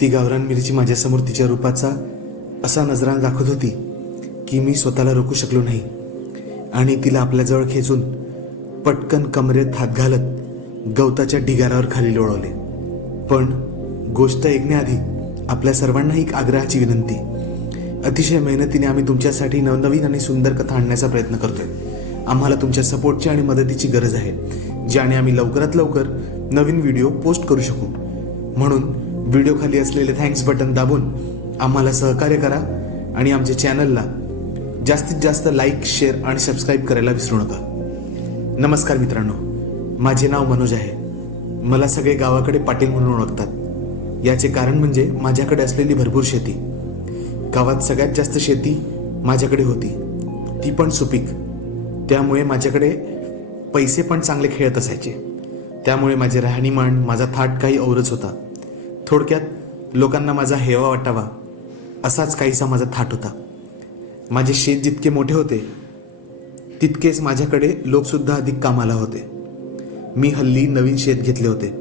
ती गावरान मिरची माझ्यासमोर तिच्या रूपाचा असा नजराणा दाखवत होती की मी स्वतःला रोखू शकलो नाही आणि तिला आपल्याजवळ खेचून पटकन कमरेत हात घालत गवताच्या ढिगाऱ्यावर खाली लोळवले. पण गोष्ट ऐकण्याआधी आपल्या सर्वांना एक आग्रहाची विनंती. अतिशय मेहनतीने आम्ही तुमच्यासाठी नवनवीन आणि सुंदर कथा आणण्याचा प्रयत्न करतोय. आम्हाला तुमच्या सपोर्टची आणि मदतीची गरज आहे, ज्याने आम्ही लवकरात लवकर नवीन व्हिडिओ पोस्ट करू शकू. म्हणून व्हिडिओ खाली असलेले थँक्स बटन दाबून आम्हाला सहकार्य करा आणि आमच्या चॅनलला जास्तीत जास्त लाईक, शेअर आणि सबस्क्राईब करायला विसरू नका. नमस्कार मित्रांनो, माझे नाव मनोज आहे. मला सगळे गावाकडे पाटील म्हणून ओळखतात. याचे कारण म्हणजे माझ्याकडे असलेली भरपूर शेती. गावात सगळ्यात जास्त शेती माझ्याकडे होती, ती पण सुपीक. त्यामुळे माझ्याकडे पैसे पण चांगले खेळत असायचे. त्यामुळे माझे राहणीमान, माझा थाट काही औरच होता. थोडक्यात लोकांना माझा हेवा वाटावा असाच काहीसा माझा थाट होता. माझे शेत जितके मोठे होते तितकेच माझ्याकडे लोकसुद्धा अधिक कामाला होते. मी हल्ली नवीन शेत घेतले होते.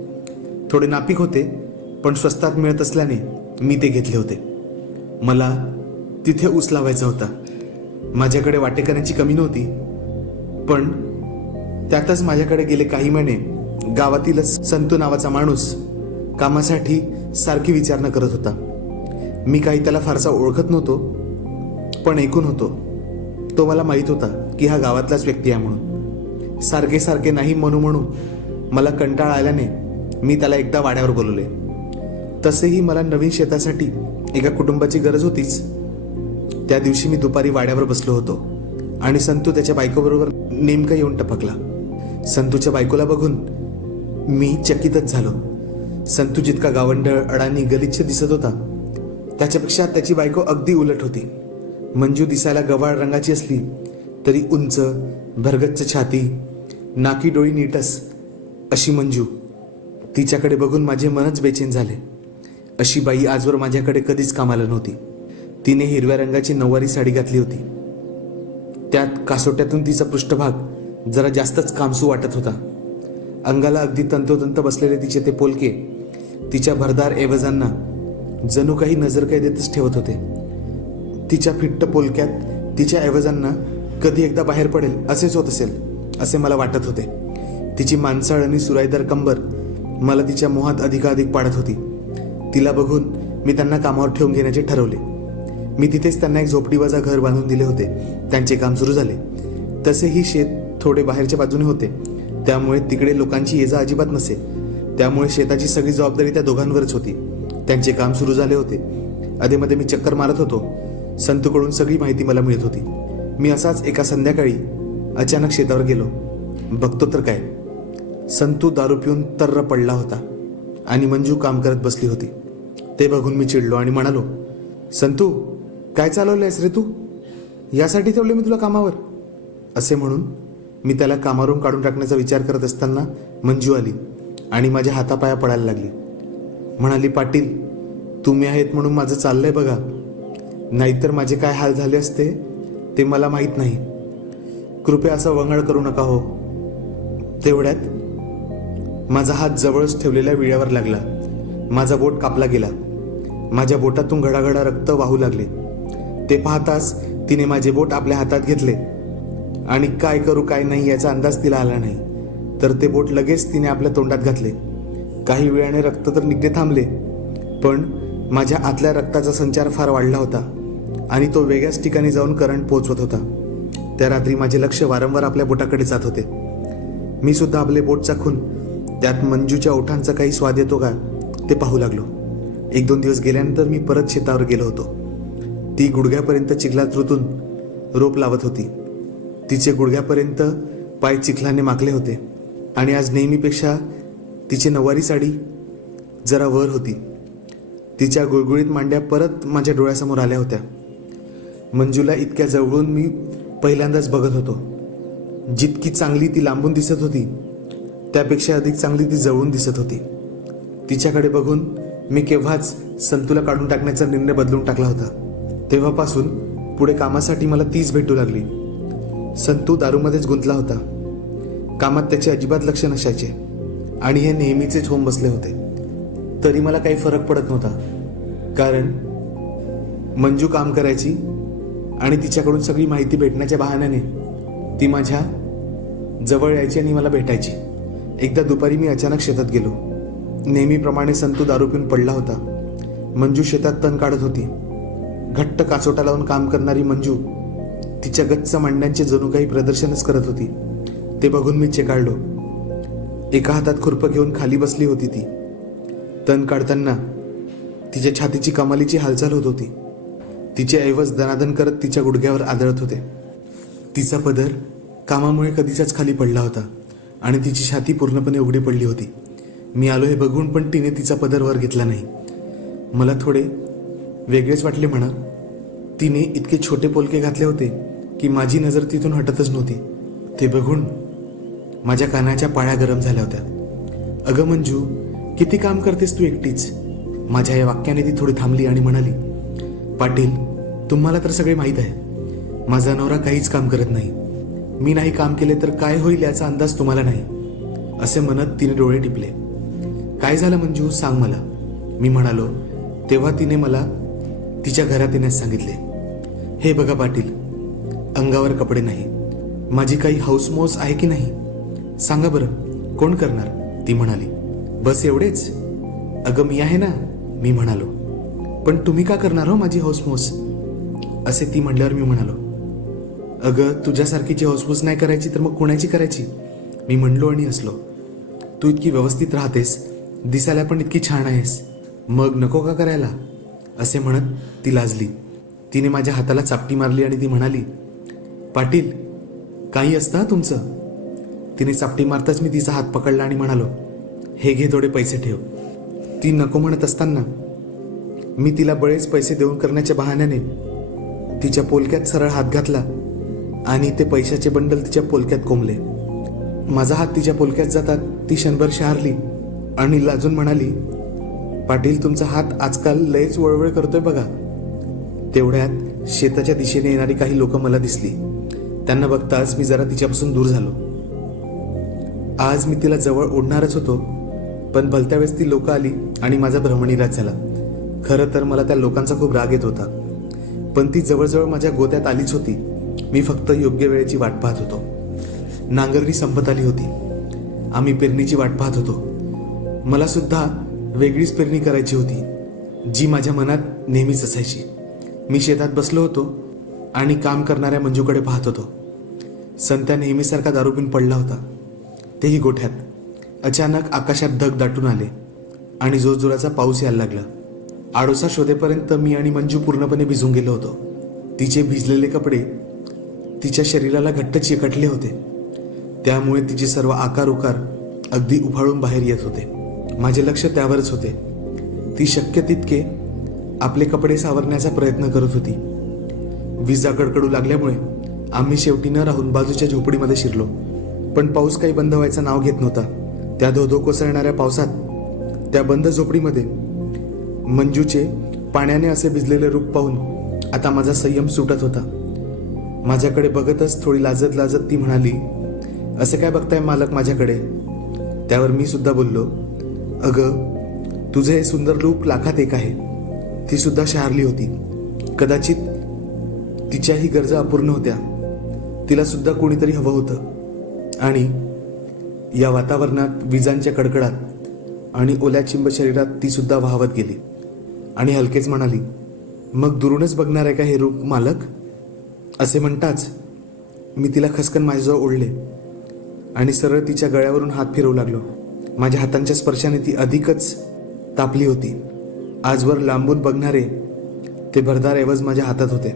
थोडे नापीक होते, पण स्वस्तात मिळत असल्याने मी ते घेतले होते. मला तिथे ऊस लावायचा होता. माझ्याकडे वाटेकऱ्यांची कमी नव्हती, पण त्यातच माझ्याकडे गेले काही महिने गावातीलच संतू नावाचा माणूस कामासाठी सारखी विचारणा करत होता. मी काही त्याला फारसा ओळखत नव्हतो, पण ऐकून होतो. तो मला माहीत होता की हा गावातलाच व्यक्ती आहे म्हणून. सारखे सारखे नाही म्हणू मला कंटाळा आल्याने मी त्याला एकदा वाड्यावर बोलवले. तसेही मला नवीन शेतासाठी एका कुटुंबाची गरज होतीच. त्या दिवशी मी दुपारी वाड्यावर बसलो होतो आणि संतू त्याच्या बायकोबरोबर नेमका येऊन टपकला. संतूच्या बायकोला बघून मी चकितच झालो. संतू जितका गावंढळ, अडाणी, गलिच्छ दिसत होता त्याच्यापेक्षा त्याची बायको अगदी उलट होती. मंजू दिसायला गव्हाळ रंगाची असली तरी उंच, भरगच्च छाती, नाकी डोळी नीटस अशी मंजू. तिच्याकडे बघून माझे मनच बेचैन झाले. अशी बाई आजवर माझ्याकडे कधीच कामाला नव्हती. तिने हिरव्या रंगाची नऊवारी साडी घातली होती. त्यात कासोट्यातून तिचा पृष्ठभाग जरा जास्तच कामसू वाटत होता. अंगाला अगदी तंतोतंत बसलेले तिचे ते पोलके तिच्या भरदार ऐवजांना जणू काही नजरकैदेतच ठेवत होते. तिच्या फिट्ट पोलक्यात तिच्या ऐवजांना कधी एकदा बाहेर पडेल असेच होत असेल असे मला वाटत होते. तिची माणसाळ आणि सुराईदार कंबर मला तिच्या मोहात अधिकाधिक पाडत होती. तिला बघून मी त्यांना कामावर ठेवून घेण्याचे ठरवले. मी तिथेच त्यांना एक झोपडीवजा घर बांधून दिले होते. त्यांचे काम सुरू झाले. तसेही शेत थोडे बाहेरच्या बाजूने होते, त्यामुळे तिकडे लोकांची ये जा अजिबात नसे. त्यामुळे शेताची सगळी जबाबदारी त्या दोघांवरच होती. त्यांचे काम सुरू झाले होते. अधेमध्ये मी चक्कर मारत होतो. संतूकडून सगळी माहिती मला मिळत होती. मी असाच एका संध्याकाळी अचानक शेतावर गेलो. बघतो तर काय, संतू दारू पिऊन तर्र पडला होता आणि मंजू काम करत बसली होती. ते बघून मी चिडलो आणि म्हणालो, संतू, काय चालवलंयस रे तू? यासाठी ठेवले मी तुला कामावर? असे म्हणून मी त्याला कामावरून काढून टाकण्याचा विचार करत असताना मंजू आली आणि माझ्या हातापाया पडायला लागली. म्हणाली, पाटील, तुम्ही आहेत म्हणून माझं चाललंय बघा, नाहीतर माझे काय हाल झाले असते ते मला माहीत नाही. कृपया असं वंगळ करू नका हो. तेवढ्यात माझा हात जवळच ठेवलेल्या विळ्यावर लागला. माझा बोट कापला गेला. माझ्या बोटातून घडाघडा रक्त वाहू लागले. ते पाहताच तिने माझे बोट आपल्या हातात घेतले आणि काय करू काय नाही याचा अंदाज तिला आला नाही. तर ते बोट लगेच तिने आपल्या तोंडात घातले. काही वेळाने रक्त तर निघणे थांबले, पण माझ्या आतल्या रक्ताचा संचार फार वाढला होता आणि तो वेगळ्याच ठिकाणी जाऊन करंट पोहोचवत होता. त्या रात्री माझे लक्ष वारंवार आपल्या बोटाकडे जात होते. मी सुद्धा आपले बोट चाखून त्यात मंजूच्या ओठांचा काही स्वाद येतो का ते पाहू लागलो. 1-2 दिवस गेल्यानंतर मी परत शेतावर गेलो होतो. ती गुडघ्यापर्यंत चिखलात रुतून रोप लावत होती. तिचे गुडघ्यापर्यंत पाय चिखलाने माखले होते आणि आज नेहमीपेक्षा तिची नऊवारी साडी जरा वर होती. तिच्या गुळगुळीत मांड्या परत माझ्या डोळ्यासमोर आल्या होत्या. मंजूला इतक्या जवळून मी पहिल्यांदाच बघत होतो. जितकी चांगली ती लांबून दिसत होती त्यापेक्षा अधिक चांगली ती जवळून दिसत होती. तिच्याकडे बघून मी केव्हाच संतूला काढून टाकण्याचा निर्णय बदलून टाकला होता. तेव्हापासून पुढे कामासाठी मला तीच भेटू लागली. संतू दारूमध्येच गुंतला होता. कामात त्याचे अजिबात लक्ष नसायचे आणि हे नेहमीचेच होऊन बसले होते. तरी मला काही फरक पडत नव्हता. कारण मंजू काम करायची आणि तिच्याकडून सगळी माहिती भेटण्याच्या बहाण्याने ती माझ्या जवळ यायची आणि मला भेटायची. एकदा दुपारी मी अचानक शेतात गेलो. नेहमीप्रमाणे संतू दारू पिऊन पडला होता. मंजू शेतात तण काढत होती. घट्ट कासोटा लावून काम करणारी मंजू तिच्या गच्च मांड्यांचे जणू काही प्रदर्शनच करत होती. ते बघून मी चेकाळलो. एका हातात खुरपं घेऊन खाली बसली होती ती. तण काढताना तिच्या छातीची कमालीची हालचाल होत होती. तिचे ऐवज दनादन करत तिच्या गुडघ्यावर आदळत होते. तिचा पदर कामामुळे कधीचाच खाली पडला होता आणि तिची छाती पूर्णपणे उघडी पडली होती. मी आलो हे बघून पण तिने तिचा पदर वर घेतला नाही. मला थोडे वेगळेच वाटले म्हणा. तिने इतके छोटे पोलके घातले होते की माझी नजर तिथून हटतच नव्हती. ते बघून माझ्या कानाच्या पाळ्या गरम झाल्या होत्या. अगं मंजू, किती काम करतेस तू एकटीच? माझ्या या वाक्याने ती थोडी थांबली आणि म्हणाली, पाटील, तुम्हाला तर सगळे माहीत आहे. माझा नवरा काहीच काम करत नाही. मी नाही काम केले तर काय होईल याचा अंदाज तुम्हाला नाही. असे म्हणत तिने डोळे टिपले. काय झालं मंजू, सांग मला, मी म्हणालो. तेव्हा तिने मला तिच्या घरात येण्यास सांगितले. हे बघा पाटील, अंगावर कपडे नाही. माझी काही हौसमौस आहे की नाही सांगा बरं, कोण करणार? ती म्हणाली. बस एवढेच? अगं मी आहे ना, मी म्हणालो. पण तुम्ही का करणार हो माझी हौसमौस? असे ती म्हणल्यावर मी म्हणालो, अगं तुझ्यासारखीची हौसमौस नाही करायची तर मग कोणाची करायची? मी म्हणलो आणि हसलो. तू इतकी व्यवस्थित राहतेस, दिसायला पण इतकी छान आहेस, मग नको का करायला? असे म्हणत ती लाजली. तिने माझ्या हाताला चापटी मारली आणि ती म्हणाली, पाटील, काही असतं तुमचं? तिने चापटी मारताच मी तिचा हात पकडला आणि म्हणालो, हे घे थोडे पैसे ठेव. ती नको म्हणत असताना मी तिला बळेच पैसे देऊन करण्याच्या बहाण्याने तिच्या पोलक्यात सरळ हात घातला आणि ते पैशाचे बंडल तिच्या पोलक्यात कोंबले. माझा हात तिच्या पोलक्यात जातात ती क्षणभर शहारली आणि लाजून म्हणाली, पाटील, तुमचा हात आजकाल लयच वळवळ करतोय बघा. तेवढ्यात शेताच्या दिशेने येणारी काही लोक मला दिसली. त्यांना बघताच मी जरा तिच्यापासून दूर झालो. आज मी तिला जवळ ओढणारच होतो, पण भलत्या वेळेस ती लोक आली आणि माझा भ्रमणीराज झाला. खरं तर मला त्या लोकांचा खूप राग येत होता, पण ती जवळजवळ माझ्या गोत्यात आलीच होती. मी फक्त योग्य वेळेची वाट पाहत होतो. नांगरणी संपत आली होती. आम्ही पेरणीची वाट पाहत होतो. मला सुद्धा वेगळीच पेरणी करायची होती, जी माझ्या मनात नेहमीच असायची. मी शेतात बसलो होतो आणि काम करणाऱ्या मंजूकडे पाहत होतो. संत्या नेहमीसारखा दारू पिऊन पडला होता, तेही गोठ्यात. अचानक आकाशात ढग दाटून आले आणि जोरजोराचा पाऊस यायला लागला. आडोसा शोधेपर्यंत मी आणि मंजू पूर्णपणे भिजून गेलो होतो. तिचे भिजलेले कपडे तिच्या शरीराला घट्ट चिकटले होते, त्यामुळे तिचे सर्व आकार उकार अगदी उफाळून बाहेर येत होते. माझे लक्ष त्यावरच होते. ती शक्य तितके आपले कपडे सावरण्याचा प्रयत्न करत होती. विजा कडकडू लागल्यामुळे आम्ही शेवटी न राहून बाजूच्या झोपडीमध्ये शिरलो. पण पाऊस काही बंद व्हायचं नाव घेत नव्हता. त्या धोधो कोसळणाऱ्या पावसात त्या बंद झोपडीमध्ये मंजूचे पाण्याने असे भिजलेले रूप पाहून आता माझा संयम सुटत होता. माझ्याकडे बघतच थोडी लाजत लाजत ती म्हणाली, असे काय बघताय मालक माझ्याकडे? त्यावर मी सुद्धा बोललो, अगं तुझे हे सुंदर रूप लाखात एक आहे. ती सुद्धा शहारली होती. कदाचित तिच्याही गरजा अपूर्ण होत्या. तिला सुद्धा कोणीतरी हवं होतं. आणि या वातावरणात विजांच्या कडकडात आणि ओल्या चिंब शरीरात ती सुद्धा वाहवत गेली आणि हलकेच म्हणाली, मग दुरूनच बघणार आहे का हे रूप मालक? असे म्हणताच मी तिला खसकन माझ्याजवळ ओढले आणि सरळ तिच्या गळ्यावरून हात फिरवू लागलो. माझ्या हातांच्या स्पर्शाने ती अधिकच तापली होती. आजवर लांबून बघणारे ते भरदार ऐवज माझ्या हातात होते.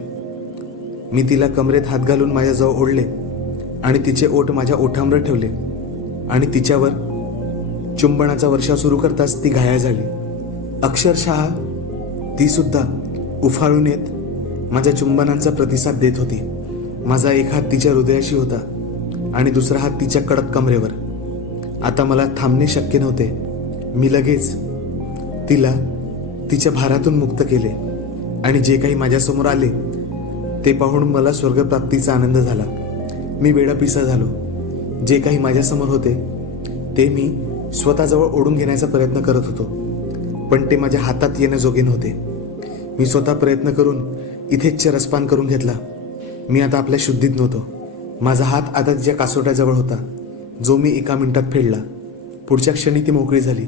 मी तिला कमरेत हात घालून माझ्याजवळ ओढले आणि तिचे ओठ माझ्या ओठांवर ठेवले आणि तिच्यावर चुंबनाचा वर्षाव सुरू करताच ती घायाळ झाली. अक्षरशः ती सुद्धा उफाळून येत माझ्या चुंबनांचा प्रतिसाद देत होती. माझा एक हात तिच्या हृदयाशी होता आणि दुसरा हात तिच्या कडक कमरेवर. आता मला थांबणे शक्य नव्हते. मी लगेच तिला तिच्या भारातून मुक्त केले आणि जे काही माझ्यासमोर आले ते पाहून मला स्वर्गप्राप्तीचा आनंद झाला. मी वेडापिसा झालो. जे काही माझ्यासमोर होते ते मी स्वतःजवळ ओढून घेण्याचा प्रयत्न करत होतो, पण ते माझ्या हातात येण्याजोगे नव्हते. मी स्वतः प्रयत्न करून इथेच रसपान करून घेतला. मी आता आपल्या शुद्धीत नव्हतो. माझा हात आता तिच्या कासोट्याजवळ होता, जो मी 1 मिनिटात फेडला. पुढच्या क्षणी ती मोकळी झाली.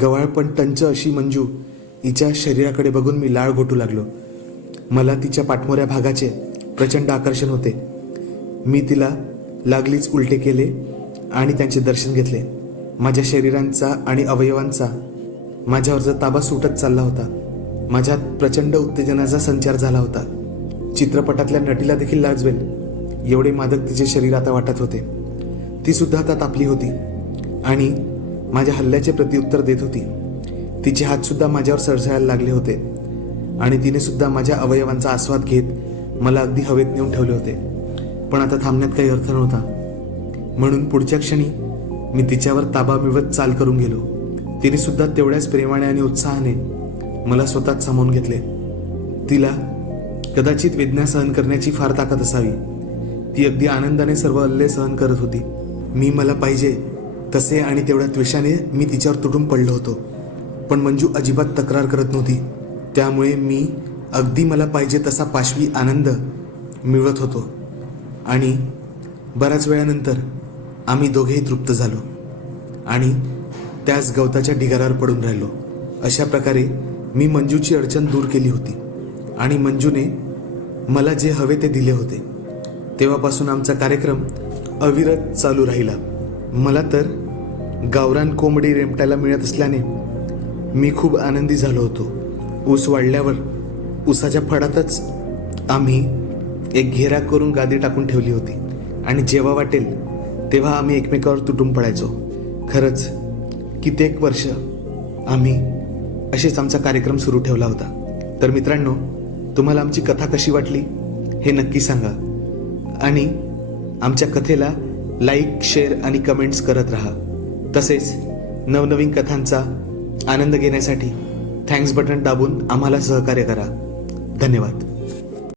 गवाळ पण टंच अशी मंजू हिच्या शरीराकडे बघून मी लाळ घोटू लागलो. मला तिच्या पाठमोऱ्या भागाचे प्रचंड आकर्षण होते. मी तिला लागलीच उलटे केले आणि त्यांचे दर्शन घेतले. माझ्या शरीरांचा आणि अवयवांचा माझ्यावरचा ताबा सुटत चालला होता. माझ्यात प्रचंड उत्तेजनाचा संचार झाला होता. चित्रपटातल्या नटीला देखील लाजवेल एवढे मादक तिचे शरीर आता वाटत होते. ती सुद्धा आता तापली होती आणि माझ्या हल्ल्याचे प्रत्युत्तर देत होती. तिचे हात सुद्धा माझ्यावर सळसळायला लागले होते आणि तिने सुद्धा माझ्या अवयवांचा आस्वाद घेत मला अगदी हवेत नेऊन ठेवले होते. पण आता थांबण्यात काही अर्थ नव्हता, म्हणून पुढच्या क्षणी मी तिच्यावर ताबा मिळवत चाल करून गेलो. तिने सुद्धा तेवढ्याच प्रेमाने आणि उत्साहाने मला स्वतःच सामावून घेतले. तिला कदाचित वेदना सहन करण्याची फार ताकद असावी. ती अगदी आनंदाने सर्व हल्ले सहन करत होती. मी मला पाहिजे तसे आणि तेवढ्या द्वेषाने मी तिच्यावर तुटून पडलो होतो. पण मंजू अजिबात तक्रार करत नव्हती. त्यामुळे मी अगदी मला पाहिजे तसा पाशवी आनंद मिळवत होतो. आणि बऱ्याच वेळानंतर आम्ही दोघेही तृप्त झालो आणि त्याच गवताच्या ढिगाऱ्यावर पडून राहिलो. अशा प्रकारे मी मंजूची अडचण दूर केली होती आणि मंजूने मला जे हवे ते दिले होते. तेव्हापासून आमचा कार्यक्रम अविरत चालू राहिला. मला तर गावरान कोंबडी रेमटायला मिळत असल्याने मी खूप आनंदी झालो होतो. ऊस वाढल्यावर ऊसाच्या फडातच आम्ही एक घेरा करून गादी टाकून ठेवली होती आणि जेव्हा वाटेल तेव्हा आम्ही एकमेकावर तुटून पडायचो. खरंच कित्येक वर्ष आम्ही असेच आमचा कार्यक्रम सुरू ठेवला होता. तर मित्रांनो, तुम्हाला आमची कथा कशी वाटली हे नक्की सांगा आणि आमच्या कथेला लाईक, शेअर आणि कमेंट्स करत राहा. तसेच नवनवीन कथांचा आनंद घेण्यासाठी थँक्स बटन दाबून आम्हाला सहकार्य करा. धन्यवाद.